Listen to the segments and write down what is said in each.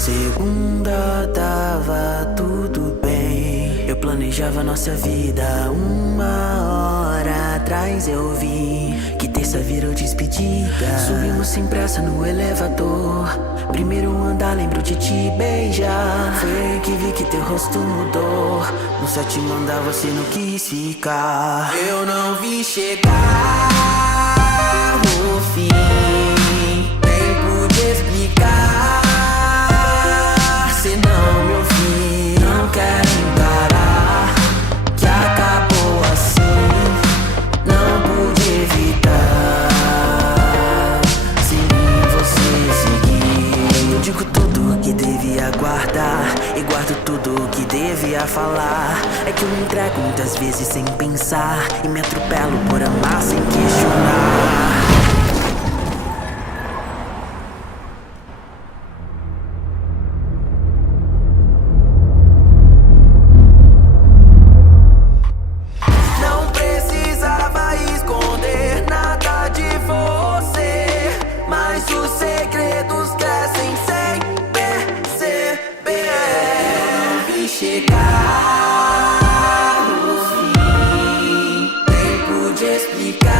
Segunda tava tudo bem. Eu planejava nossa vida. Uma hora atrás eu vi que terça virou despedida. Subimos sem pressa no elevador. Primeiro andar, lembro de te beijar. Foi aí que vi que teu rosto mudou. No sétimo andar você não quis ficar. Eu não vi chegar o fim. Nem pude explicar. Cê não me ouviu. Não quero encarar que acabou assim. Não pude evitar. Sem mim você seguir. Eu digo tudo que devia guardar e guardo tudo que devia falar. É que eu me entrego muitas vezes sem pensar e me atropelo por amar sem questionar. Chegar no fim, nem pude explicar.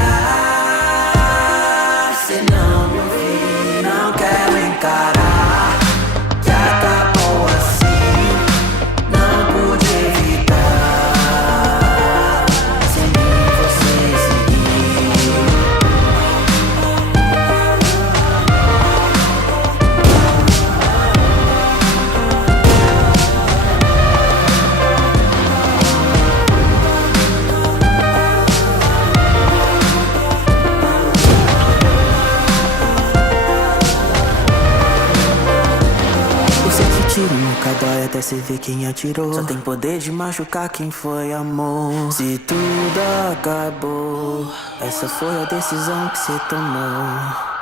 Cê não me ouviu, não quero encarar que acabou assim. Não pude evitar. Sem mim você seguiu. Tiro nunca dói até cê ver quem atirou. Só tem poder de machucar quem foi amor. Se tudo acabou, essa foi a decisão que cê tomou.